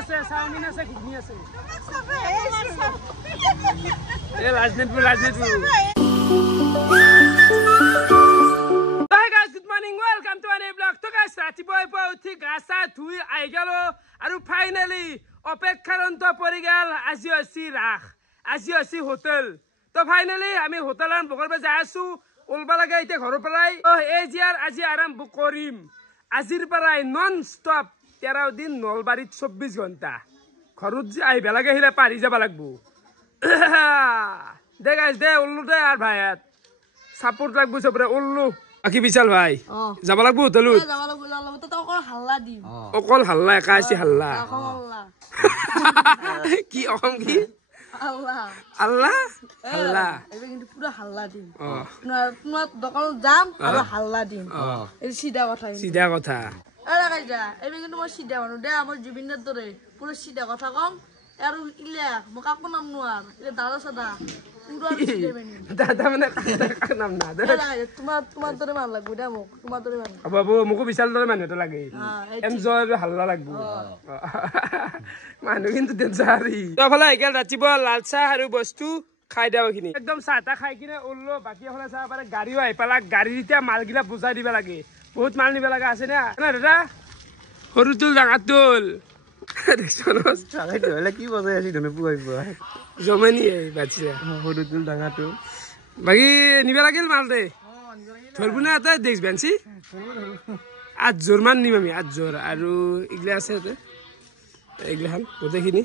আছে চাওমিন আছে ঘুগনি আছে এই ৰাজনীতিপুৰ Good morning, welcome to a new vlog. So guys, ৰাতিপুৱাই উঠি গা চা ধুই আহি গেল আৰু ফাইনালি অপেক্ষাৰন্ত পৰি গেল আজি হৈছে হোটেল তো ফাইনালি আমি হোটেলৰ বুকৰ পৰা যাই আছো ওলবা লাগে এতিয়া ঘৰৰ পৰাই এই জিয়াৰ আজি আৰম্ভ কৰিম আজিৰ পৰাই নন ষ্টপ 13 দিন নলবাৰীত 24 ঘণ্টা ঘৰত যে আহিব লাগে হিলে পাৰি যাব লাগব দে গাইস দে উল্লু দে আর ভাইয়াত সাপোর্ট লাগব সবরে উল্লু আকি বিশাল ভাই যাব লাগব হোটেলত যাব লাগব তো অকল হাল্লা দিম অকল হাল্লা একাছি হাল্লা কি অকম কি আল্লাহ আল্লাহ আল্লাহ এবে কিন্তু পুরা হাল্লা দিম তোমার দোকান যাম আর হাল্লা দিম এই সিধা কথা আরে গাইজা এবে কিন্তু মই সিধা মানু দে আমার জুবিনের দরে পুরো সিধা কথা কম আর ইলা মকা কোন নাম নোয়ার এ দাদা সাদা পুরো সিধা বেনি দাদা মানে কাকা নাম না দে তোমার দরে মান লাগবো দে মোক তোমার দরে মান বাবু মকো বিশাল দরে মানতে লাগে এনজয় হাল্লা লাগবো মানু কিন্তু দেনজারি তো ফলা গেল ৰাতিপুৱা লাল চাহ আৰু বস্তু খাই দাওখিনি একদম চাহটা খাই কিনে উল্লো বাকি হলে চাহ পারে গাড়িও আই পালা গাড়িটা মালগিলা বুঝাই দিবা লাগে বহুত মাল নিবা লাগা আছে না না দাদা হৰুতুল ডাঙাতুল দেখছনস চালাই দলে কি বজাই আছে ধনে পুৱাইব জমানি এই বাছিলা হৰুতুল ডাঙাতুল বাকি নিবা লাগিল মাল দে ধৰবুনা এটা দেখছ বেনছি আজ জোৰমান নিম আমি আজ জোৰ আৰু ইগলা আছে তে এগলাহান গোটেইখিনি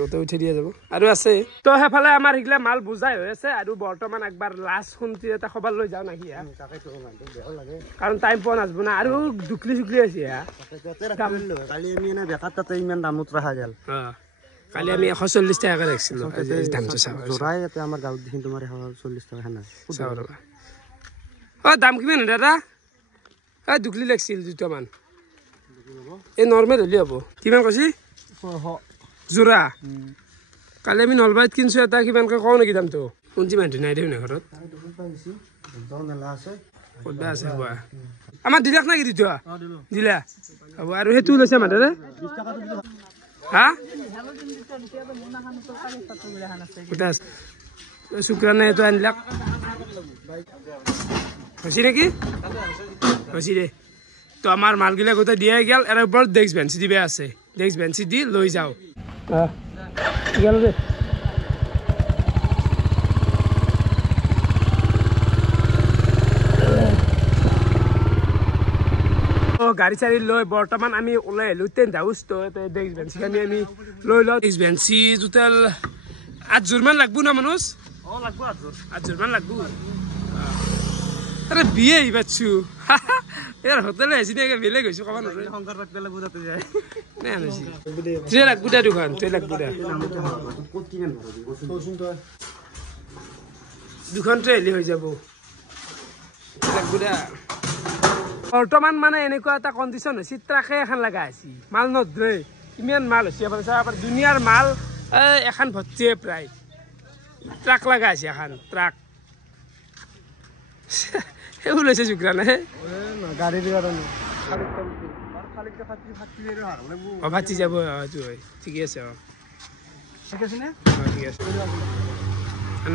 গোটেই উঠি দিয়া যাব আৰু আছে তো হেফালে আমাৰ ইগলা মাল বুজাই হৈ আছে আৰু বৰ্তমান একবাৰ লাষ্ট শুনতি এটা খবৰ লৈ যাও নাকি তাকেতো বেও লাগে কাৰণ টাইম পোৱা নাজব না আৰু দুকলি আছে কালি আমি না বেকাত তাতে ইমান দামত ৰাখা গেল কালি আমি 140 টাকা ৰাখিছিল দামটো চাও জোৰাই এতে আমাৰ গাঁৱত দিন তোমাৰ 140 টাকা না চাও ৰবা দাম কিমান দাদা দুকলি লাগিছিল দুটামান এই নৰ্মেল হলি হ'ব কিমান কৈছি জোৰা কালি আমি নলবাৰীত কিনছো এটা কিমানকৈ কওঁ নেকি দামটো কোনজি মানুহ নাই দেউ না ঘৰত আমাৰ দিলাক নাকি দিতো দিলা হ'ব আৰু সেইটো লৈছে মাদাৰে হা শুক্ৰানে এইটো আনিলাক হৈছে নেকি হৈছে দে তো আমাৰ মালগিলা গোটেই দিয়াই গেল এৰ ওপৰত ডেস্ক বেঞ্চি দিবে আছে ডেস্ক বেঞ্চি দি লৈ যাও গেল দে গাড়ি চাৰি লৈ বৰ্তমান আমি ওলাই আহিলো টেন্ট হাউচ তো ডেস্ক বেঞ্চি আমি লৈ লওঁ ডেস্ক বেঞ্চি টোটাল 8 জোৰমান লাগব না মানুষ লাগব 8 জোৰমান লাগব আৰে বিয়ে বাচ্চু এৰ হোটেলে আছি নাকি বেলে গইছো কবা নৰে সংসাৰ পাত পেলে বুজাতে যায় না নছি যে লাগবো দা দোকান তে লাগবো দা দুখন ট্ৰেলি হৈ যাব লাগবো দা বৰ্তমান মানে এনেকুৱা এটা কন্ডিশন হৈছে ট্ৰাকে এখন লাগা আছে মাল নধৰে ইমান মাল হৈছে আমাৰ দুনিয়াৰ মাল এখন ভৰ্তিয়ে প্ৰায় ট্ৰাক লাগা আছে এখন ট্ৰাক এও লৈছে শুক্ৰা না গাড়ী দিয়া কাৰণে ভাতি যাব এইটো হয় ঠিকে আছে ঠিক আছে নে ঠিক আছে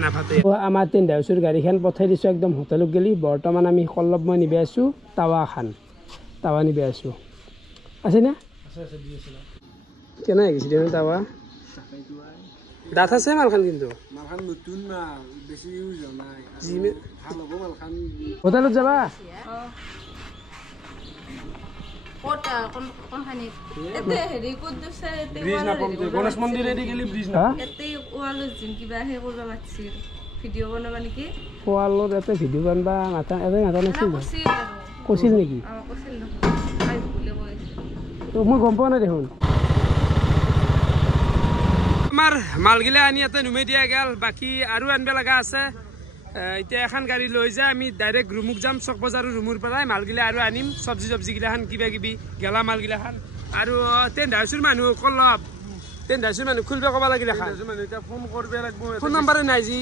না ভাতে আমাৰ টেন্ট হাউচৰ গাড়ীখন পঠাই দিছো একদম হোটেলত গেলি বৰ্তমান আমি কল্লব মই নিবে আছো তাৱা নিবে আছো আছে না আছে দি আছে কেনে গিছি দেন তাৱা দাঁত আছে মালখান কিন্তু মালখান নতুন না বেছি ইউজ নাই জিমে ভালো মালখান হোটেলত যাবা কোটা কোন খানি এতে হেৰি কোত দিছে এতে ব্ৰিজ না পমতে গণেশ মন্দিৰ এদি গলি ব্ৰিজ না এতে ওয়ালো জিম কিবা হে কৰবা মাতছিল ভিডিও বনাবা নেকি ওয়ালো এতে ভিডিও বনবা মাথা এতে মাথা নাছিল কৈছিল নেকি কৈছিল না আই ভুলে কৈছে তো মই গম পোৱা নাই দেখোন আমাৰ মালগিলা আনি এতে নুমে দিয়া গেল বাকি আৰু আনবা লাগা আছে এতিয়া এখন গাড়ী লৈ যায় আমি ডাইৰেক্ট ৰুমুক যাম চক বজাৰৰ ৰুমৰ পৰাই মালগিলা আৰু আনিম চব্জি গিলাখান কিবা কিবি গেলা মালগিলাখান আৰু টেন্ট হাউচৰ মানুহ কলব টেন্ট হাউচৰ মানুহ খুলবা ক'বা লাগিলে খান মানুহ এতিয়া ফোন কৰবে লাগব ফোন নাম্বাৰে নাই জি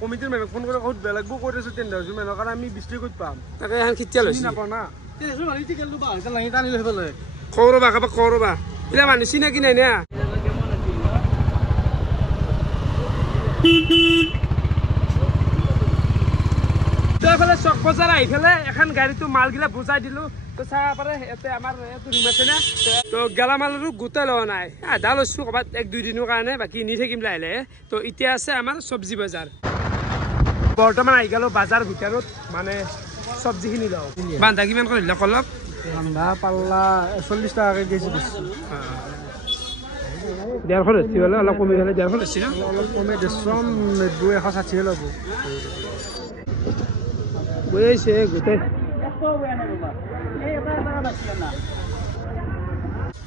কমিটিৰ মানুহ ফোন কৰি ক'ত বেলাগব কৰিছো টেন্ট হাউচৰ মানুহ কাৰণ আমি 20 ক'ত পাম তাকে এখন খিতিয়া লৈছি নাপাও না টেন্ট হাউচৰ মানুহ টিকেলটো বা এটা লাগি টানি লৈ ফেলে কৰবা কাবা কৰবা এলা মানুহ চিনাকি নাই না তো এফালে চক বজাৰ আহি পেলাই এখন গাড়ীটো মালগিলা বুজাই দিলো তো চাহ পাৰে ইয়াতে আমাৰ ৰুম আছে না তো গেলামালৰো গোটাই লোৱা নাই আধা লৈছো ক'ৰবাত 1-2 দিনৰ কাৰণে বাকী নি থাকিম লাহে লাহে তো এতিয়া আছে আমাৰ চব্জি বজাৰ বৰ্তমান আহি গেলো বাজাৰ ভিতৰত মানে চব্জিখিনি লওঁ বান্ধা কিমান কৰি দিলে অলপ বান্ধা পাল্লা 40 টাকাকৈ কেজি দিছোঁ 150 হ'লে অলপ কমি গ'লে 150 ন অলপ কমে 160 ল'ব গৈছে গোটেই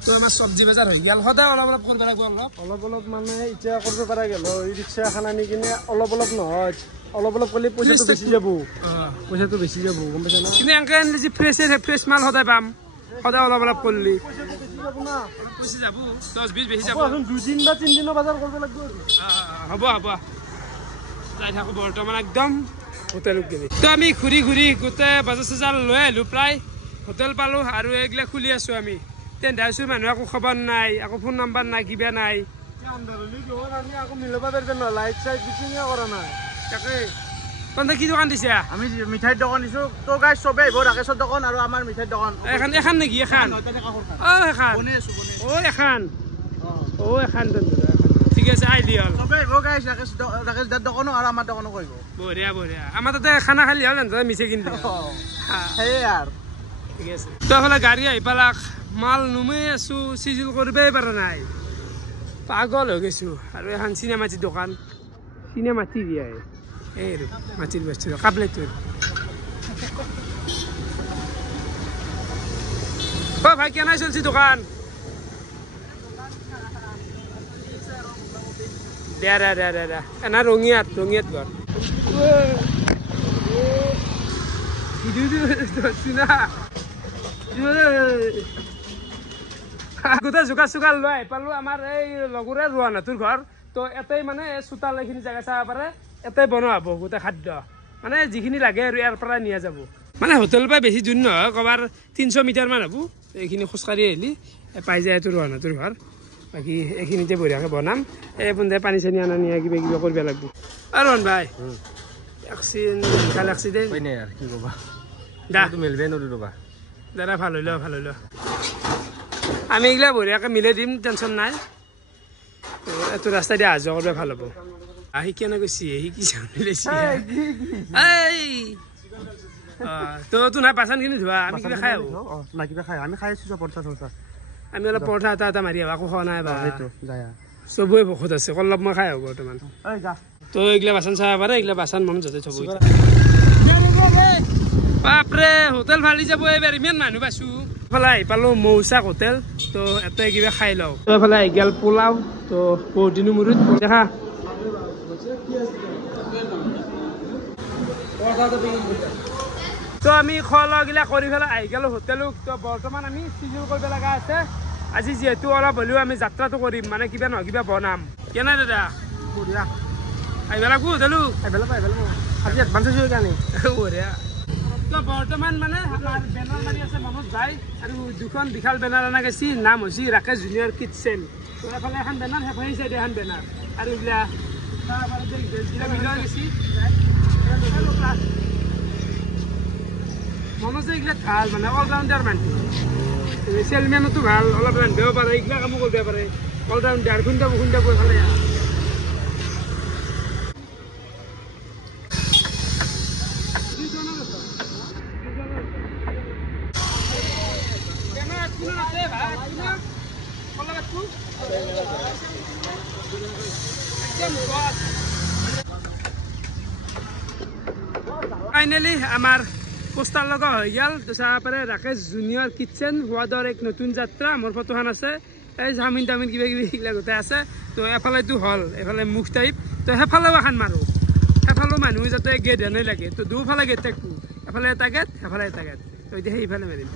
তো আমাৰ চব্জি বজাৰ হৈ গ'ল সদায় অলপ অলপ কৰিব লাগিব অলপ অলপ মানে এতিয়া কৰিব পৰা গ'ল ই ৰিক্সা এখন আনি কিনে অলপ অলপ নহয় অলপ অলপ কৰিলে পইচাটো বেছি যাব গম পাইছা না কিন্তু এনেকৈ আনিলে যে ফ্ৰেছ মাল সদায় পাম সদায় অলপ অলপ কৰিলি পইচা যাব 10-20 বেছি যাব 2 দিন বা 3 দিনৰ বজাৰ কৰিব লাগিব হ'ব যাই থাকোঁ বৰ্তমান একদম হোটেলত গেলি তো আমি ঘূৰি ঘূৰি গোটেই বজাৰ চজাৰ লৈ আহিলোঁ প্ৰায় হোটেল পালোঁ আৰু এইগিলা খুলি আছোঁ আমি তেন্ধাইছোঁ মানুহ একো খবৰ নাই একো ফোন নম্বৰ নাই কিবা নাই আকৌ মিলাব পাৰিব নহয় লাইট চাইট বিচিঙে কৰা নাই তাকে তহঁতে কি দোকান দিছা আমি মিঠাইৰ দোকান দিছোঁ তোৰ গাই চবেই আহিব ৰাকেশৰ দোকান আৰু আমাৰ মিঠাইৰ দোকান এখন নেকি এখন এখন ঠিক আছে আইলি হ'ল চবেই আহিব গাই ৰাকেশ দাৰ দোকানো আৰু আমাৰ দোকানো কৰিব বঢ়িয়া আমাৰ তাতে খানা খালি হ'ল মিছে কিনি সেয়ে আৰু ঠিক আছে তো এইফালে গাড়ী আহি পালাক মাল নুমাই আছোঁ চিজিল কৰিবই পৰা নাই পাগল হৈ গৈছোঁ আৰু এখন চিনেমাটিৰ দোকান চিনেমাটি দিয়ে এই মাটিৰ বস্তু কাবলেটোৰ ভাই কেনাই চলছি দোকান দে এনা ৰঙিয়াত ঘৰ গোটেই জোকা চোকা লৈ পালো আমাৰ এই লগৰে ৰোৱা না তোৰ ঘৰ তো এটাই মানে চোতাল এইখিনি জেগা চাব পাৰে এটাই বনোৱা হ'ব গোটেই খাদ্য মানে যিখিনি লাগে আৰু ইয়াৰ পৰা নিয়া যাব মানে হোটেলৰ পৰা বেছি দূৰ নহয় ক'ৰবাৰ 300 মিটাৰমান হ'ব এইখিনি খোজকাঢ়ি আহিলি পাই যায় তোৰ ৰোৱা না তোৰ ঘৰ বাকী এইখিনিতে বঢ়িয়াকৈ বনাম এই বন্ধে পানী চানী আনা নিয়া কিবা কৰিব লাগিব আৰু ভাই কি ক'বা মিলবে নোৱাৰো ৰ'বা দাদা ভাল হৈ ল আমি এইগিলা বঢ়িয়াকৈ মিলাই দিম টেনশ্যন নাই এইটো ৰাস্তা দি অহা যোৱা কৰিব ভাল হ'ব কেনে কৈছি তো নাই বাচনখিনি ধোৱা আমি কিবা খাই আহোঁ আমি খাই আছোঁ পৰঠা আমি অলপ পৰঠা এটা মাৰি আহোঁ একো খোৱা নাই বা চবৰে ভোকত আছে অলপ মই খাই আহোঁ বৰ্তমান তো এইগিলা বাচন চাব পাৰে এইগিলা বাচন মন যাতে থব বাপৰে হোটেল ভালি যাব এইবাৰ ইমান মানুহ পাইছোঁ এইফালে আহি পালোঁ মৌচাক হোটেল তো এটাই কিবা খাই লওঁ তো এইফালে আহি গেল পোলাও তো বহুত দিনৰ মূৰত দেখা তো আমি খোৱা লোৱাগিলা কৰি পেলাই আহি গেলোঁ হোটেলত তো বৰ্তমান আমি চিজিল কৰিব লগা আছে আজি যিহেতু অলপ হ'লেও আমি যাত্ৰাটো কৰিম মানে কিবা নহয় কিবা বনাম কেনে দাদা বঢ়িয়া আহিব লাগিব হোটেলো আজি এডভান্স হৈছে কাৰণে বঢ়িয়া তো বৰ্তমান মানে আমাৰ বেনাৰ মাৰি আছে মনত যায় আৰু দুখন বিশাল বেনাৰ অনা গৈছে নাম হৈছে ৰাকেশ জুনিয়ৰ কিটচেন তো এফালে এখন বেনাৰ সেইফালে চাইডে এখন বেনাৰ আৰু এইগিলা মিলাই গৈছে মনত এইগিলাক ভাল মানে অলৰাউণ্ডাৰ মানুহ চেলমেনতো ভাল অলপ ৰান্ধিব পাৰে এইগিলা কামো কৰিব পাৰে অলৰাউণ্ডাৰ খুন্দাব এইফালে ফাইনেলি আমাৰ পোষ্টাৰ লগা হৈ গ'ল তো চাব পাৰে ৰাকেশ জুনিয়ৰ কিটচেন সোৱাদৰ এক নতুন যাত্ৰা মোৰ ফটোখন আছে এই জামিন তামিন কিবা কিবি এইগিলা গোটেই আছে তো এফালেতো হল এফালে মুখ টাইপ তো সেইফালেও এখন মাৰোঁ সেইফালেও মানুহ যাতে গেট হেনেই লাগে তো দুফালে গেট থাকোঁ এফালে এটা গেট সেইফালে এটা গেট তো এতিয়া সেইফালে মাৰিম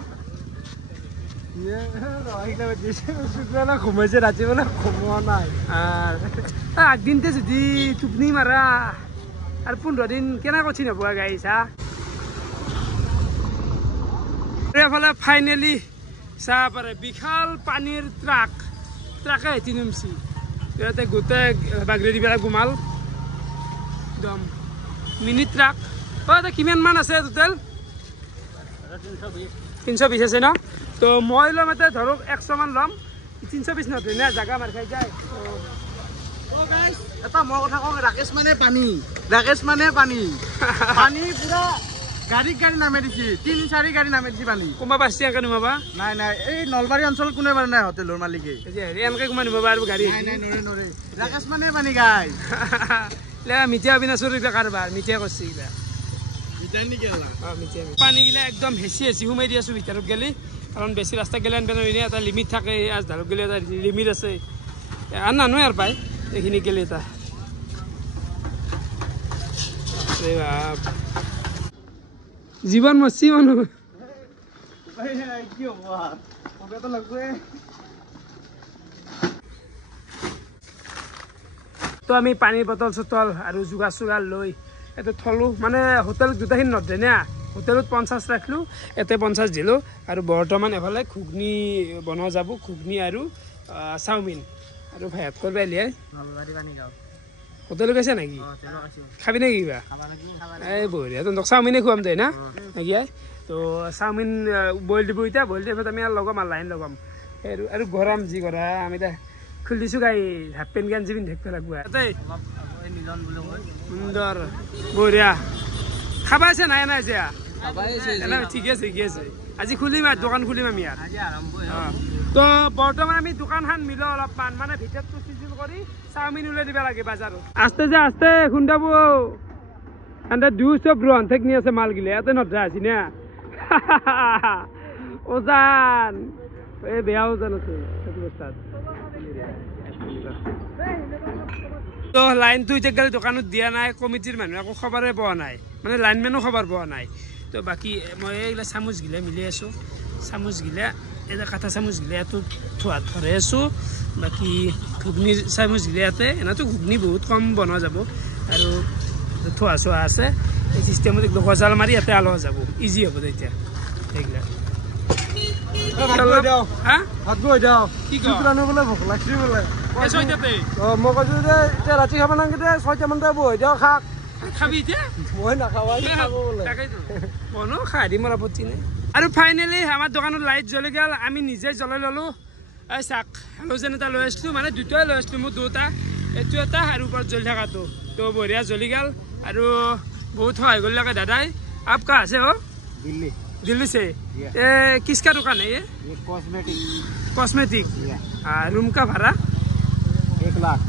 ঘুমাইছে ৰাতি মানে ঘুমোৱা নাই আগদিনতে যদি টোপনি মাৰা আৰু 15 দিন কেনে কঠিন হ'ব গাড়ী চা এফালে ফাইনেলি চাহ পাৰে বিশাল পানীৰ ট্ৰাকে হেঁতি নামছি ইয়াতে গোটেই বাগৰি দি পেলাই গুমাল একদম মিনি ট্ৰাক তাতে কিমান মান আছে টোটেল 320 আছে ন তো মই ল'ম এটা ধৰক 100 মান ল'ম 320 নধৰে না জাগা মাৰ খাই যায় এটা মই কথা কওঁ ৰাকেশ মানে পানী পানী পুৰা গাড়ী নামে দিছি 3-4 গাড়ী নামে দিছি পানী কোনোবা পাইছে এনেকৈ নুমাবা নাই এই নলবাৰী অঞ্চল কোনে মানে নাই হোটেলৰ মালিকে এনেকৈ কোনোবা নুমাবা আৰু গাড়ী নৰে ৰাকেশ মানে পানী গাই মিঠা অবিনাশৰ এইবিলাক কাৰোবাৰ মিঠাই কৰিছে এইবিলাক পানীগিলা একদম হেঁচি সোমাই দি আছো ভিতৰত গেলি কাৰণ বেছি ৰাস্তা গেলে আনবে নোৱাৰি এটা লিমিট থাকে আজ ধাৰক গেলে এটা লিমিট আছে আৰু নানো আৰু পায় এইখিনি গেলে এটা জীৱন মচি মানুহ তো আমি পানীৰ বটল চটল আৰু যোগাৰ চোগাৰ লৈ এটা থলো মানে হোটেল দুটাখিনি নধৰে না হোটেলত 50 ৰাখিলোঁ ইয়াতে 50 দিলোঁ আৰু বৰ্তমান এফালে ঘুগনি বনোৱা যাব ঘুগনি আৰু চাওমিন আৰু ভাত কৰিব আহিলে হোটেলত গৈছে নেকি খাবি নেকি কিবা এই বঢ়িয়া তহঁতক চাওমিনে খুৱাম দে না নেকি তো চাওমিন বইল দিব এতিয়া বইল দিব আমি আৰু লগাম আৰু লাইন লগাম আৰু গৰম যি কৰা আমি এতিয়া খুলি দিছোঁ গাই হাফ পেণ্ট গেঞ্জি পিন্ধি থাকিব লাগিব সুন্দৰ বঢ়িয়া খাবা আছে নাই ঠিকে আছে আজি খুলিম আৰু দোকান খুলিম আমি ইয়াত তো বৰ্তমান আমি দোকানখন মিলো অলপমান মানে ভিতৰটো চিজিল কৰি চাওমিন উলাই দিব লাগে বাজাৰত আস্তে খুন্দাব এনে চব ৰন্ধেক নি আছে মালগিলা ইয়াতে নধৰা আছি না ওজান এই বেয়া ওজান আছে তো লাইনটো এতিয়া গেলে দোকানত দিয়া নাই কমিটিৰ মানুহে একো খবৰে পোৱা নাই মানে লাইনমেনো খবৰ পোৱা নাই তো বাকী মই এইগিলা চামুচগিলা মিলি আছোঁ চামুচগিলা এটা কাটা চামুচগিলা ইয়াতো থোৱাত ধৰে আছোঁ বাকী ঘুগনি চামুচগিলা ইয়াতে এনেতো ঘুগনি বহুত কম বনোৱা যাব আৰু থোৱা চোৱা আছে এই চিষ্টেমত একদম গজাল মাৰি ইয়াতে আলোৱা যাব ইজি হ'ব তেতিয়া এইগিলা মই কৈছো যে এতিয়া ৰাতি খাব নালাগে 6টামান বহি দিয়ক খাক খাবি এতিয়া মই নাখাব খাই দিম আপত্তি নাই আৰু ফাইনেলি আমাৰ দোকানত লাইট জ্বলি গ'ল আমি নিজে জ্বলাই ল'লোঁ এই চাক হেলোজেন এটা লৈ আছিলোঁ মানে দুটাই লৈ আছিলোঁ মোৰ দুটা এইটো এটা আৰু ওপৰত জ্বলি থকাটো তো বঢ়িয়া জ্বলি গ'ল আৰু बहुत सहाय कर लगा दादा आप कहाँ से हो दिल्ली से किसका दुकान है ये कॉस्मेटिक रूम का भाड़ा 1 लाख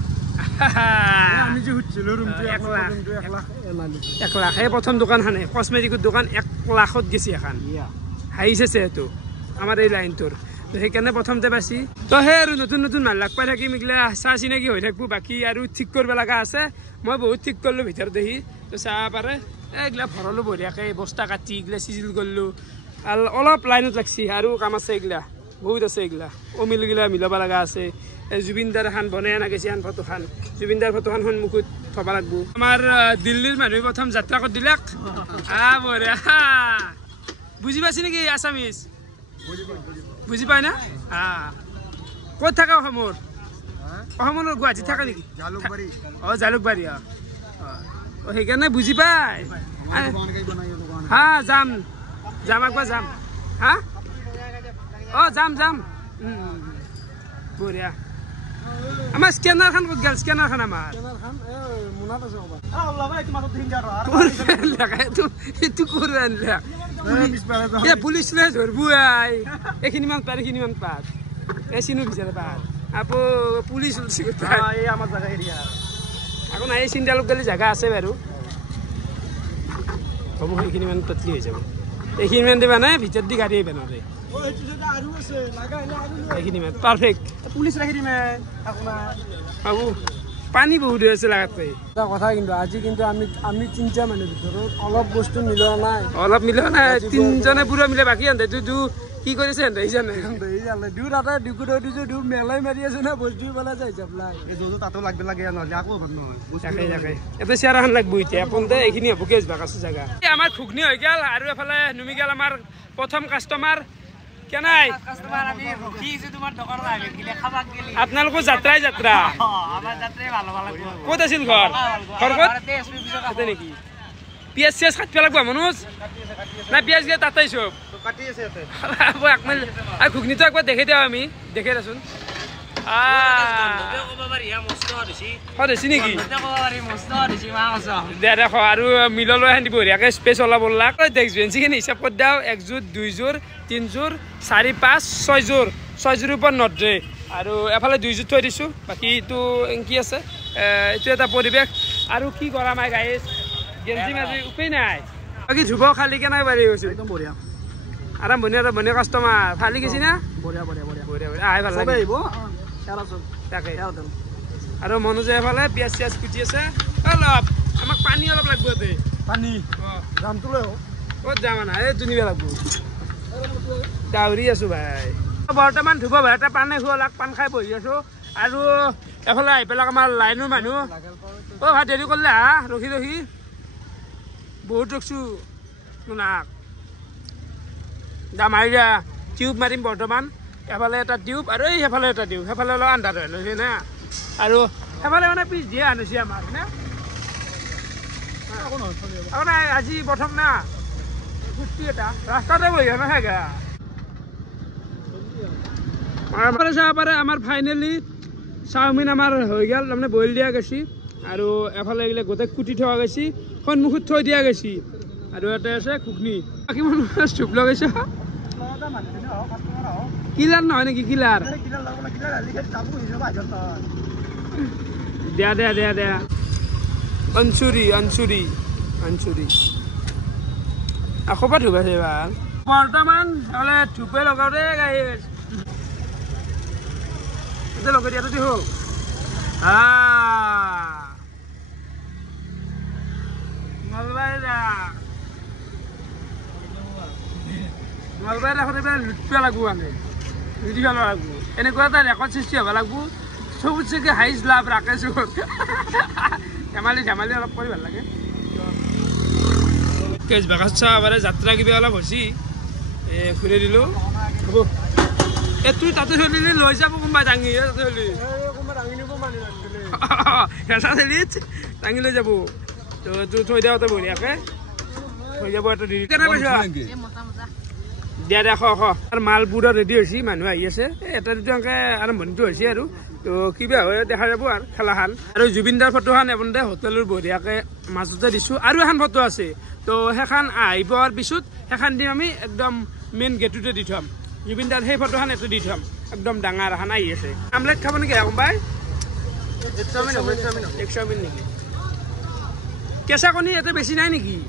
1 लाख प्रथम दुकान खाने कॉस्मेटिक दुकान 1 लाखत गेছি এখন হাইছে সেহেতু আমার এই লাইনটোর তো সেইকাৰণে প্ৰথমতে পাইছি তো সেই আৰু নতুন নতুন মানুহ লগ পাই থাকিম এইগিলা চাহ চিনাকি হৈ থাকিব বাকী আৰু ঠিক কৰিব লগা আছে মই বহুত ঠিক কৰিলোঁ ভিতৰত দেখি তো চাহ পাৰে এইগিলা ভৰালোঁ বঢ়িয়াকৈ বস্তা কাটি এইগিলা চিজিল কৰিলোঁ অলপ লাইনত লাগছি আৰু কাম আছে এইগিলা বহুত আছে এইগিলা অমিলগিলা মিলাব লগা আছে জুবিনদাৰ এখন বনাই আনা গৈছে এখন ফটোখন জুবিনদাৰ ফটোখন সন্মুখত থব লাগিব আমাৰ দিল্লীৰ মানুহে প্ৰথম যাত্ৰা কৰি দিলাক বঢ়িয়া বুজি পাইছে নেকি আছামিজ বুজি পাই না ক'ত থাকা অসমৰ গুৱাহাটীত থাকা নেকি জালুকবাৰী সেইকাৰণে বুজি পাই যাম একবাৰ যাম যাম বঢ়িয়া আমাৰ স্কেনাৰখন ক'ত গ'ল স্কেনাৰখন আমাৰ পুলিচ লৈ ধৰব এইখিনি মান পাৰ এইখিনি মান পাৰ এই চিনো বিচাৰে পাৰ আকৌ পুলিচ ওলছি আমাৰ জাগা এৰিয়া আকৌ নাই এই চিন্তালোক গ'লে জাগা আছে বাৰু হ'ব সেইখিনি মান পাতলি হৈ যাব এইখিনি মান দিবা নাই ভিতৰত দি গাড়ী আহিব নোৱাৰে এইখিনি মান পাৰফেক্ট পুলিচ ৰাখি দিম বাবু পানী বহুত হৈ আছে লাগাতে এটা কথা কিন্তু আজি কিন্তু আমি তিনিটা মানুহৰ ভিতৰত অলপ বস্তু মিলোৱা নাই তিনিজনে পুৰা মিলে বাকী আনতে তুই কি কৰিছে মেলাই মাৰি আছে না বস্তু পেলাই যাই তাতো লাগবে লাগে নহ'লে আকৌ এটা চেয়াৰ এখন লাগব এতিয়া আপোনতে এইখিনি হ'ব কেছ ভাগ আছে জাগা আমাৰ ঘুগনি হৈ গ'ল আৰু এফালে নুমি গ'ল আমাৰ প্ৰথম কাষ্টমাৰ কেনাই কাস্টমাৰ আমি ৰখি আছো তোমাৰ দোকানত আহি গিলে খাবাক গেলি আপোনালোকৰ যাত্ৰাই যাত্ৰা আমাৰ যাত্ৰাই ভালো ভালো ক'ত আছিল ঘৰ ঘৰ ক'ত টেষ্ট পিছত তাতে নেকি পিয়াজ চিয়াজ কাটিব লাগিব মনোজ না পিয়াজ গিয়ে তাতেই চব কাটি আছে ইয়াতে একমাইল আৰু ঘুগনিটো একবাৰ দেখি দিওঁ আমি দেখি দেচোন হৈছে নেকি দে দেখ আৰু মিললৈ আনি বঢ়িয়াকে স্পেচ ওলাব লাগ জুৱেঞ্চিখিনি হিচাপ কৰি দিওঁ 1 যোৰ 2 যোৰ 3 যোৰ 4 5 6 যোৰ 6 যোৰ ওপৰত নধৰে আৰু এফালে 2 যোৰ থৈ দিছোঁ বাকী এইটো কি আছে এইটো এটা পৰিৱেশ আৰু কি কৰা মাই গাইজ গেঞ্জি মাজি উপায় নাই বাকী ধুব খালি কেনে পাৰি গৈছো একদম বঢ়িয়া আৰম্ভণি কাষ্টমাৰ ফালি গৈছি না বঢ়িয়া বঢ়িয়া বঢ়িয়া বঢ়িয়া বঢ়িয়া আহি ভাল লাগে আহিব তাকে আৰু মনোজে এফালে পিয়াজ চিয়াজ কুটি আছে অলপ আমাক পানী অলপ লাগিব ইয়াতে পানী জামটো লৈ ক'ত যাম না এই তুনিব লাগিব দাউৰি আছো ভাই বৰ্তমান ধুব ভাই এটা পানী খোৱালাক পাণ খাই বহি আছো আৰু এফালে আহি পেলাক আমাৰ লাইনৰ মানুহ ভাই দেৰি কৰিলে হা ৰখি ৰখি বহুত ৰখছো শুনাক দাম মাৰি যা টিউব মাৰিম বৰ্তমান এফালে এটা টিউব আৰু এই সেইফালে এটা টিউব সেইফালে অলপ আন্ধাৰ হৈ লৈছে না আৰু সেইফালে মানে পিছ দিয়ে আনিছে আমাৰ না আপোনাৰ আজি প্ৰথম না কুস্তি এটা ৰাস্তাতে বহি নহয় চাব পাৰে আমাৰ ফাইনেলি চাওমিন আমাৰ হৈ গ'ল তাৰমানে বইল দিয়া গৈছে আৰু এফালে এইগিলা গোটেই কুটি থোৱা গৈছে সন্মুখত থৈ দিয়া গৈছে আৰু ইয়াতে আছে ঘুগনি বাকী মানুহ চুপ লগাইছে কিলাৰ নহয় নেকি কিলাৰ দিয়া দিয়া দিয়া দিয়া অঞ্চুৰি অঞ্চুৰি অঞ্চুৰি আকৌ পৰা ধুবাইছে ভাল বৰ্তমান হ'লে ধুপে লগাওঁতে গাড়ী এতিয়া লগাই দিয়াটো দি হ'ল নলবাৰী নলবাৰীত এখন এইবাৰ লুটিব লাগিব আমি লুটি পেলাব লাগিব এনেকুৱা এটা ৰেকৰ্ড সৃষ্টি হ'ব লাগিব চবতচে হাইষ্ট লাভ ৰাকেশত ধেমালি ধেমালি অলপ কৰি ভাল লাগে কেচ বাগাত চাবাৰে যাত্ৰা কিবা অলপ হৈছে ঘূৰি দিলোঁ হ'ব তুই তাতে চলিলে লৈ যাব কোনোবা দাঙি তাতে চলি হেঁচা চেলিত দাঙি লৈ যাব তো তোৰ থৈ দিয়াতে বঢ়িয়াকে থৈ যাব এটা দি কেনে পাইছা দিয়া দিয়া আৰু মাল পুৰা ৰেডি হৈছে মানুহ আহি আছে এটা দুটা এনেকৈ আৰম্ভণিটো হৈছে আৰু তো কিবা হয় দেখা যাব আৰু খেলাখন আৰু জুবিনদাৰ ফটোখন আপোনাৰ হোটেলৰ বঢ়িয়াকৈ মাজতে দিছোঁ আৰু এখন ফটো আছে তো সেইখন আহি পোৱাৰ পিছত সেইখন দিম আমি একদম মেইন গেটটোতে দি থম জুবিনদাৰ সেই ফটোখন এটা দি থম একদম ডাঙৰ এখন আহি আছে আমলেট খাব নেকি গম পাই এক চাওমিন নেকি কেঁচা কণী ইয়াতে বেছি নাই নেকি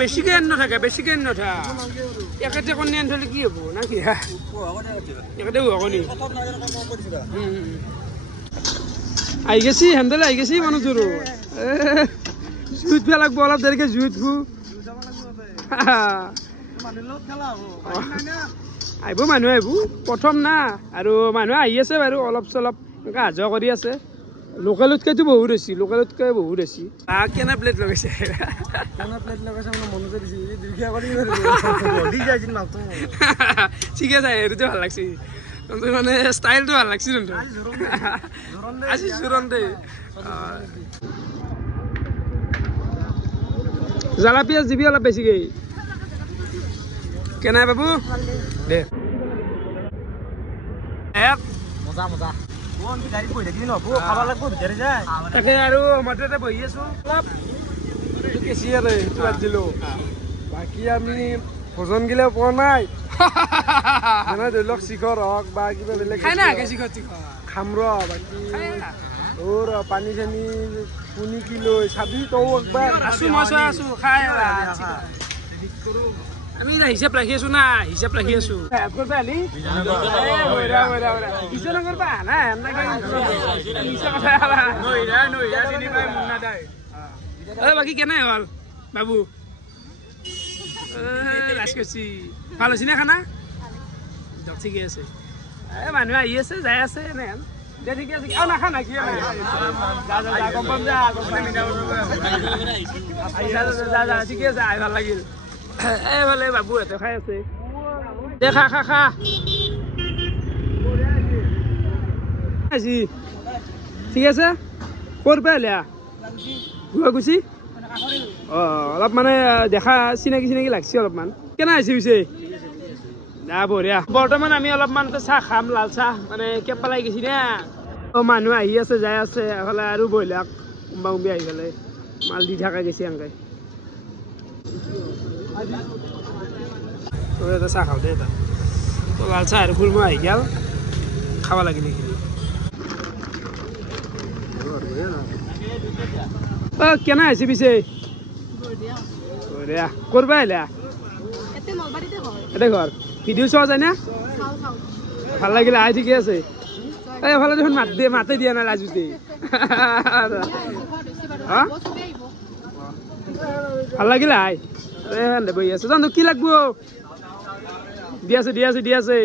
বেছিকে আনি নাথাকে বেছিকে আনি নথা একেতে কণী আনি থলে কি হ'ব না কি একেতে হোৱা কণী আহি গেছি হেণ্ডেল আহি গেছি মানুহটোৰো জুইত ফেলা লাগব অলপ দেৰিকে জুইত আহিব মানুহ আহিব প্ৰথম না আৰু মানুহ আহি আছে বাৰু অলপ চলপ এনেকৈ অহা যোৱা কৰি আছে লোকেলতকৈতো বহুত হৈছে লোকেলতকৈ বহুত হৈছে কেনে প্লেট লগাইছে ঠিকে আছে হেৰিটো ভাল লাগছে মানে ষ্টাইলটো ভাল লাগছে আজি জোৰণ দে জ্বালা পিঁয়াজ দিবি অলপ বেছিকে কেনাই বাবু দে মজা মজা তাকে আৰু মইতে বহি আছো অলপ কেঁচি আৰু বাদ দিলো বাকী আমি ভোজন গিলে পোৱা নাই ধৰি লওক শিখৰ হওক বা কিবা বেলেগ খাম ৰ বাকী তোৰ পানী চানী পুনি কি লৈ চাবি তৌ একবাৰ আমি হিচাপ ৰাখি আছো না হিচাপ ৰাখি আছো বাকী কেনে হল বাবু ভাল হৈছে নে খানা ঠিকে আছে মানুহ আহি আছে যাই আছে এনে ঠিকে আছে নাখা নাকি ঠিকে আছে আহি ভাল লাগিল এইফালে বাবুহঁতে খাই আছে দে খা খা খা ঠিক আছে ক'ৰ পৰা আহিলা গুৱাহাটী অলপ মানে দেখা চিনাকি চিনাকি লাগছে অলপমান কেনে আহিছে পিছে বঢ়িয়া বৰ্তমান আমি অলপমান চাহ খাম লাল চাহ মানে কেপ পেলাই গৈছি না মানুহ আহি আছে যাই আছে এফালে আৰু বহিলাক কোনোবা কোনোবি আহি পেলাই মাল দি থকা গৈছে এনেকৈ এটা চাহ খাওঁ দে এটা লাল চাহ আৰু ফুলমো আহি গেল খাব লাগিল এইখিনি কেনে আহিছে পিছে কৰবা আহিলা এতে ঘৰ ভিডিঅ' চোৱা যায় না ভাল লাগিলে আহি ঠিকে আছে এইফালে দেখোন মাতে দিয়া নাই লাজুতে ভাল লাগিলে আই বহি আছো জানো কি লাগব দি আছে দি আছে দি আছে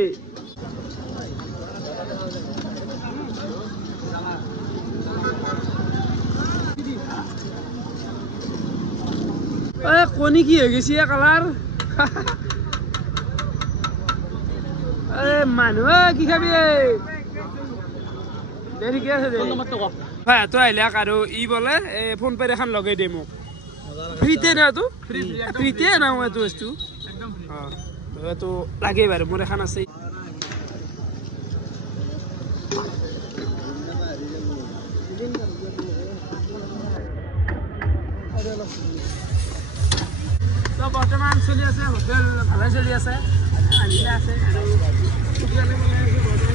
কণী কি হৈ গৈছে কালাৰ মানুহ কি খাবি ঠিকে আছে তই আহিলে আৰু ই বোলে ফোন পে এখন লগাই দে মোক ফ্ৰীতে না তো ফ্ৰীতে না মই এইটো বস্তু এইটো লাগে বাৰু মোৰ এখন আছে বৰ্তমান চলি আছে হোটেল ভালে চলি আছে আনিলে আছে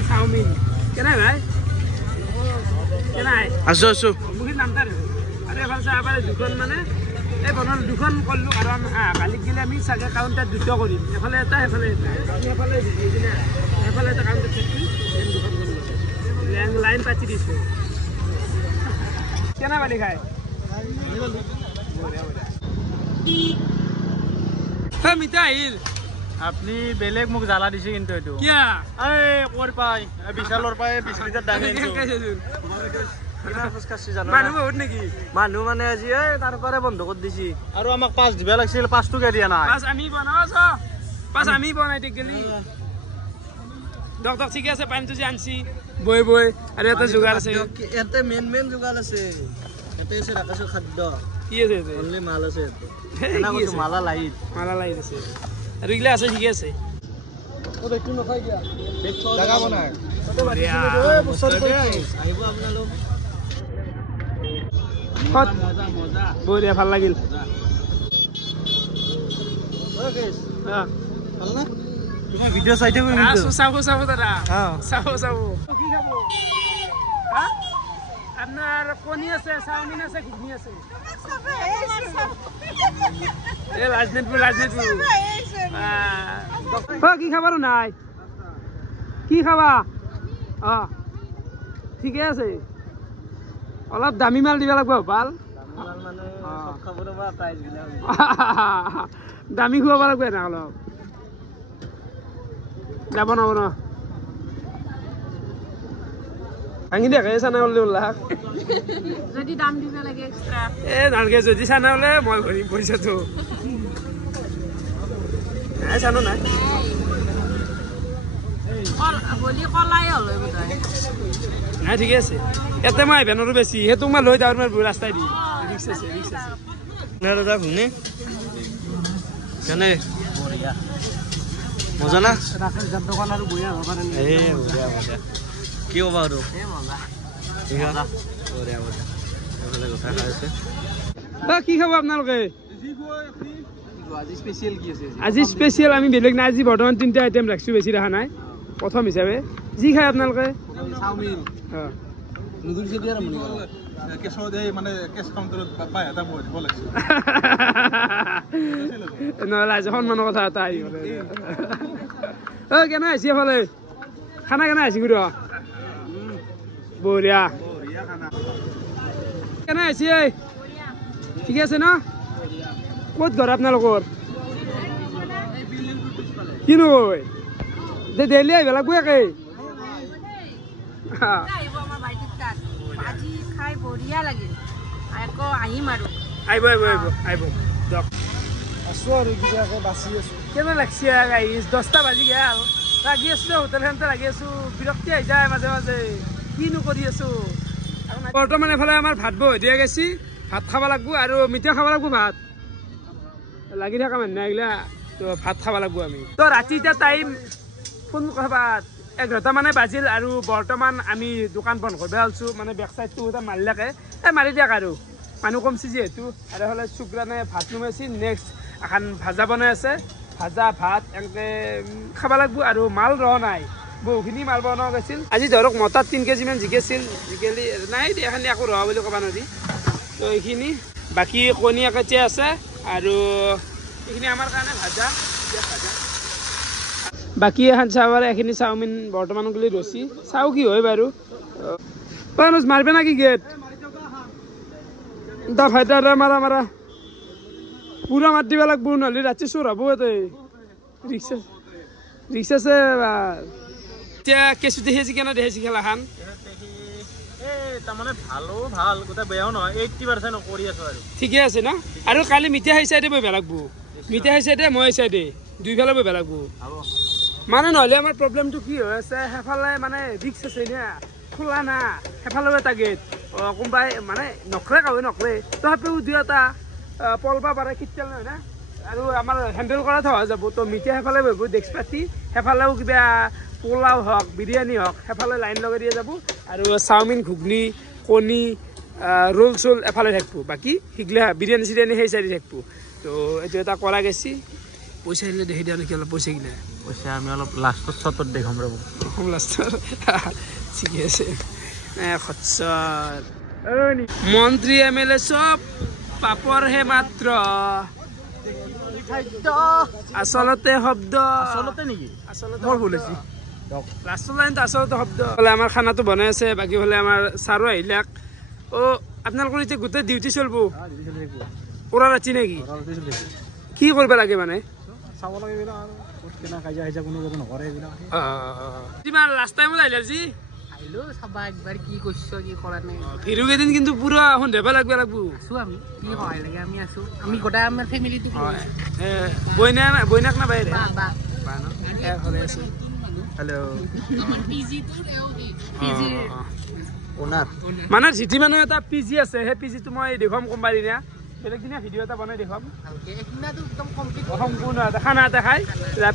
চাওমিন কেনে ভাই কেনে আছো আছো মুখি নামটা আৰু এফালে চাহ পাৰে দুখন মানে এই বনাল দুখন কৰিলোঁ কাৰণ কালিক গ'লে আমি চাগে কাউণ্টাৰ দুটা কৰিম এফালে এটা সেইফালে এটা এফালে এফালে এটা কাউণ্টাৰ থাকিম দুখন কৰিলোঁ লাইন পাতি দিছোঁ কেনে পালি খাই মিঠা আহিল আপনি বেলেগ মোক জ্বালা দিছে কিন্তু এইটো কিয়া এই ক'ৰ পাই বিশালৰ পাই 20 লিটাৰ দাম আনিছো মানুহ বহুত নেকি মানুহ মানে আজি তাৰ পৰাই বন্ধ কৰি দিছি আৰু আমাক পাঁচ দিবা লাগিছিল পাঁচটো কে দিয়া নাই পাঁচ আমি বনাও পাঁচ আমি বনাই দিক গেলি ডক্টৰ ঠিকে আছে পানীটো যে আনছি বৈ বৈ আৰু এটা যোগাৰ আছে ইয়াতে মেইন যোগাৰ আছে ইয়াতে আছে ৰাখাছৰ খাদ্য কি আছে অনলি মাল আছে মালা লাইট আছে আৰু এইগিলা আছে ঠিকে আছে জাগা বনাই আহিব আপোনালোক বঢ়িয়া ভাল লাগিল তোমাৰ ভিডিঅ' চাই থাকো চাব দাদা চাব কি খাব আপনার কণী আছে চাউমিন আছে ঘুগনি আছে রাজনীতিপুর কি খাবার নাই কি খাবা ঠিকে আছে অলপ দামী মাল দিব লাগব ভাল দামী খুৱাব লাগব না অলপ যাব নব ন ভাঙি দেখে চানা ওলে ওলাক যদি দাম দিব লাগে এক্সট্রা নালগে যদি চানা ওলে মই ভৰিম পইচাটো নাই চানো নাই বলি কলাই হল বোধহয় নাই ঠিকে আছে ইয়াতে মই ভেনৰো বেছি সেইটো মই লৈ যাওঁ মই ৰাস্তাই দি ৰিক্স আছে দাদা ঘুনে কেনে বঢ়িয়া মজা না দোকান আৰু বঢ়িয়া হ'ব পাৰে বঢ়িয়া কি হ'ব আৰু কি খাব আপোনালোকে আজি স্পেচিয়েল আমি বেলেগ নাই আজি বৰ্তমান 3টা আইটেম ৰাখিছোঁ বেছি দেখা নাই প্ৰথম হিচাপে যি খায় আপোনালোকে নহ'লে আজি সন্মানৰ কথা এটা আহি কেনে আহিছে এফালে খানা কেনে আহিছে গুৰু বঢ়িয়া কেনে আহিছে ঠিকে আছে ন ক'ত ঘৰ আপোনালোকৰ কিনো ডেইলি আহিব লাগব একে আহিব দিয়ক আছোঁ আৰু কিবাকে বাচি আছোঁ। কেনে লাগছে গাইজ 10টা বাজি গেল লাগি আছোঁ হোটেলখনতে লাগি আছোঁ বিৰক্তি আহি যায় মাজে মাজে কিনো কৰি আছোঁ বৰ্তমান এফালে আমাৰ ভাত বৈ দিয়া গৈছে ভাত খাব লাগব আৰু মিঠা খাব লাগব ভাত লাগি থকা মানুহ আহিলা তো ভাত খাব লাগব আমি তো ৰাতি এতিয়া টাইম ফোন কৰবাত 11টা মানে বাজিল আৰু বৰ্তমান আমি দোকান বন্ধ কৰিব ওলাইছোঁ মানে বেক চাইডটো মাৰিলাকে মাৰি দিয়ক আৰু মানুহ কমছি যিহেতু আৰু হ'লে চুকৰানে ভাত নুমাইছি নেক্সট এখন ভাজা বনাই আছে ভাজা ভাত এনেকৈ খাব লাগব আৰু মাল ৰ নাই বহুখিনি মাল বনোৱা গৈছিল আজি ধৰক মতাত 3 কেজিমান জিকেছিল জিকেলি নাই এখানি আকৌ ৰ বুলি ক'ব নোৱাৰি তো এইখিনি বাকী কণী একেতিয়া আছে আৰু এইখিনি আমাৰ কাৰণে ভাজা বাকী এখন চাবলৈ এইখিনি চাওমিন বৰ্তমান গ'লে ৰচি চাওঁ কি হয় বাৰু পানুজ মাৰিবে নাকি গেট দা ভাইটা মাৰা মাৰা পুৰা মাত দিব লাগব নহ'লে ৰাতি চোৰ হ'ব ইয়াতে ৰিক্সা আছে এতিয়া কেঁচু দেখিছে কেনে দেখিছে খেলাখন তাৰমানে ভালো ভাল গোটেই বেয়াও নহয় 80% কৰি আছোঁ আৰু ঠিকে আছে ন আৰু কালি মিঠা সেই চাইডে বহিব লাগব মিঠা সেই চাইডে মই চাইডে দুইফালে বহিব লাগব মানে নহ'লে আমাৰ প্ৰব্লেমটো কি হৈ আছে সেইফালে মানে ৰিক্স আছে না খোলা না সেইফালেও এটা গেট কোনোবাই মানে নকৰে কাৱে নকৰে তথাপিও দুই এটা পলবা পাৰে কিটকেল নহয় না আৰু আমাৰ হেণ্ডেল কৰা থোৱা যাব তো মিঠা সেইফালে বহিব ডেস্ক পাতি সেইফালেও কিবা পোলাও হওক বিৰিয়ানী হওক সেইফালে লাইন লগাই দিয়া যাব আৰু চাওমিন ঘুগনি কণী ৰোল চোল এফালে থাকিব বাকী শিকলে বিৰিয়ানী চিৰিয়ানী সেই চাইডে থাকিব তো এইটো এটা কৰা গৈছে পইচা দিলে দেখি দিয়া নেকি অলপ পইচা কিনে পইচা আমি অলপ লাষ্টত চটত দেখাম ৰ'ব লাষ্টৰ ঠিকে আছে খচ্চৰ মন্ত্ৰী MLA চব পাপৰহে মাত্ৰ আচলতে শব্দ আচলতে নেকি আচলতে মোৰ ভুল হৈছে লাষ্টৰ লাইনটো আচলতে শব্দ হ'লে আমাৰ খানাটো বনাই আছে বাকী হ'লে আমাৰ চাৰো আহিলাক আপোনালোকৰ এতিয়া গোটেই ডিউটি চলিব পুৰা ৰাতি নেকি কি কৰিব লাগে মানে চাব লাগে এইবিলাক আৰু কেনে কাজিয়া কাজিয়া কোনো যাতে নকৰে এইবিলাক কিমান লাষ্ট টাইমত আহিলা যি আহিলো চাবা একবাৰ কি কৈছ কি কৰা নাই ফিৰু কেইদিন কিন্তু পুৰা সন্ধিয়া লাগব লাগব আছো আমি কি সহায় লাগে আমি আছো আমি গোটাই আমাৰ ফেমিলিটো বইনাক না বাইৰে বা ভালে আছে হেল্ল' মানে যিটি মানুহ এটা PG আছে সেই PGটো মই দেখুৱাম কোম্পানী না বেলেগ দিনা ভিডিঅ' এটা বনাই দেখুৱাম সম্পূৰ্ণ এটা খানা এটা খাই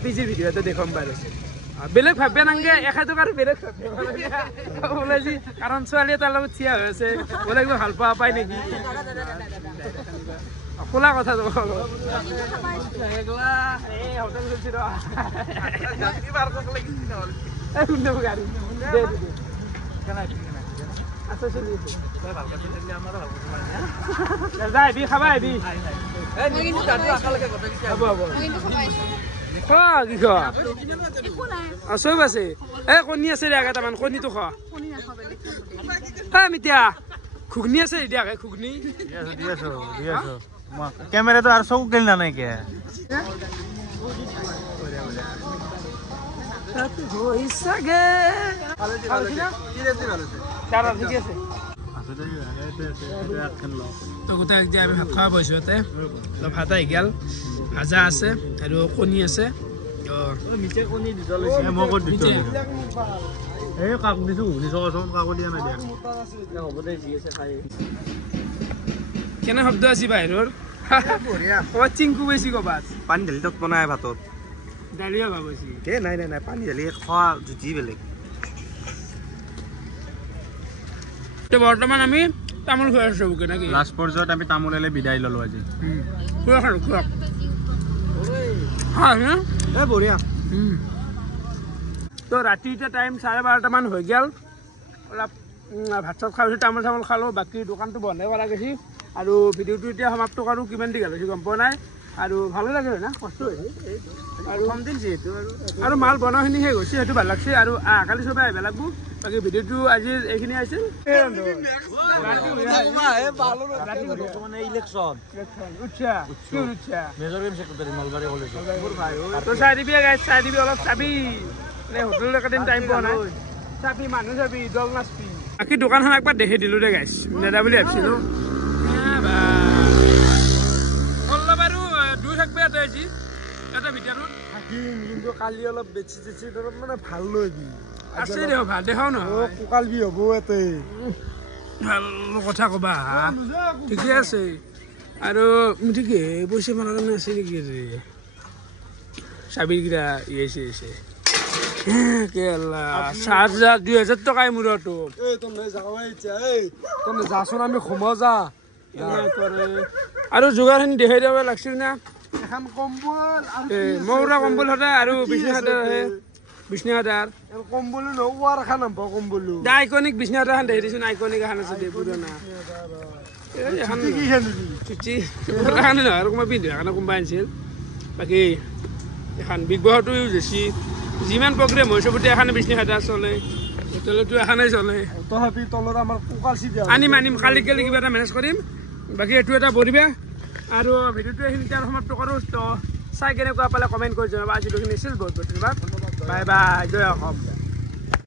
PG ভিডিঅ' এটা দেখুৱাম বাৰু বেলেগ ভাবে নাংগে এখাদক আৰু বেলেগ বোলে যি কাৰণ ছোৱালী এটাৰ লগত থিয়া হৈ আছে বোলে কিবা ভাল পোৱা পাই নেকি খোলা কথা খাবা আহিবি কি চব আছে কণী আছে দিয়া কেইটামান কণীটো খোৱা মিতিয়া ঘুগনি আছে দিয়া ঘুগনি কেমেৰাটো আৰু চকু কেলি না নাইকে গোটেই আমি ভাত খাব পাইছো ইয়াতে ভাত আহি গেল ভাজা আছে আৰু কণী আছে কেনে শব্দ আছে বাহিৰৰ চিংকু বেছি কবাত পানী ঢালি তাত বনাই ভাতত দালিয়া ভাবছি নাই নাই নাই পানী ঢালি খোৱা জুতি বেলেগ বৰ্তমান আমি তামোল খুৱাই আছো নাকি লাষ্ট পৰ্যায়ত আমি তামোলেলে বিদায় ললো আজি খুৱাক বঢ়িয়া তো ৰাতি এতিয়া টাইম 12:30 মান হৈ গেল অলপ ভাত চাত খাইছোঁ তামোল চামোল খালোঁ বাকী দোকানটো বন্ধই কৰা গৈছে আৰু ভিডিঅ'টো এতিয়া সমাপ্ত কৰোঁ কিমান দীঘল হৈছে গম পোৱা নাই আৰু ভালো লাগে না কষ্ট হৈছে আৰু কম দিন যিহেতু আৰু মাল বনোৱাখিনি শেষ হৈছে সেইটো ভাল লাগছে আৰু কালি চবেই আহিব লাগব বাকী ভিডিঅ'টো আজিৰ এইখিনি আছিল চাই দিবি অলপ চাবি হোটেলত একেদিন টাইম পোৱা নাই চাবি মানুহ চাবি দল নাচবি বাকী দোকানখন একবাৰ দেখি দিলোঁ দে গাইছ নেদা বুলি ভাবিছিলোঁ বাৰু দূৰ থাকবে আজি এটা ভিতৰত থাকিম কিন্তু কালি অলপ বেছি চেছি ধৰক মানে ভাল লবি আছে দেহ ভাল দেখাও ন কঁকাল বি হ'ব এতে ভাল কথা ক'বা ঠিকে আছে আৰু ঠিকে পইচা মানৰ কাৰণে আছে নেকি চাবিৰকেইটা ইয়েছে চাৰ্জাৰ 2000 টকাই মূৰতো যাচোন আমি সোমাও যা আৰু যোগাৰখিনি দেখাই দিব লাগিছিল না এখন কম্বল মৌৰা কম্বল সদায় আৰু বিছনাচাদৰ আহে বিছনাচাদৰ কম্বল নোৱাৰ এখন নাপাওঁ কম্বলো আইকনিক বিছনাচাদৰ এখন দেখি দিছোন আইকনিক এখন আছে দে পুৰণা এখন চুচি এখন নহয় আৰু কোনোবা পিন্ধো এখন কোনোবা আনিছিল বাকী এখন বিগ বছৰটো ইউজ হৈছে যিমান প্ৰগ্ৰেম হৈছে গোটেই এখন বিছনাচাদৰ চলে হোটেলতো এখনেই চলে তথাপি তলত আমাৰ কঁকাল চিধা আনিম কালি কিবা এটা মেনেজ কৰিম বাকী এইটো এটা পৰিৱেশ আৰু ভিডিঅ'টো এইখিনিতে সমাপ্ত কৰোঁ তো চাই কেনেকুৱা পালে কমেণ্ট কৰি জনাবা আজিলৈকে নিছিল বহুত বহুত ধন্যবাদ বাই বাই জয় অসম